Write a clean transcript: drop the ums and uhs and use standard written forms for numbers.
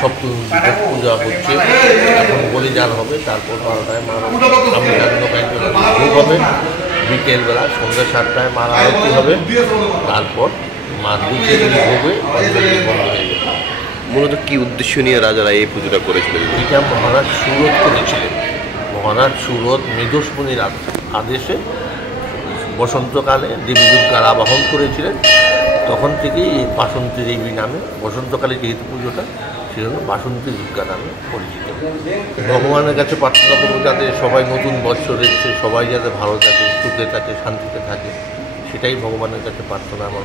সপ্তমী পূজা হচ্ছে, এখন বলিদান হবে, তারপর 12টায় মার ভোগ হবে, বিকেলবেলা সন্ধ্যা 7টায় মার আরতি হবে, তারপর মার দুপুরে ভোগে বন্ধ হয়ে যাবে। মূলত কি উদ্দেশ্য নিয়ে রাজারা এই পুজোটা করেছিলেন? এটা মহারাজ সুরত করেছিলেন। মহারাজ সুরত মেধস্মণির আদেশে বসন্তকালে দেবী দুর্গার আবাহন করেছিলেন। তখন থেকেই এই বাসন্তী দেবী নামে, বসন্তকালে যেহেতু পুজোটা সেজন্য বাসন্তী দুর্গা নামে পরিচিত। ভগবানের কাছে প্রার্থনা করবো যাতে সবাই নতুন বৎসর এসছে, সবাই যাতে ভালো থাকে, সুখে থাকে, শান্তিতে থাকে, সেটাই ভগবানের কাছে প্রার্থনা আমার।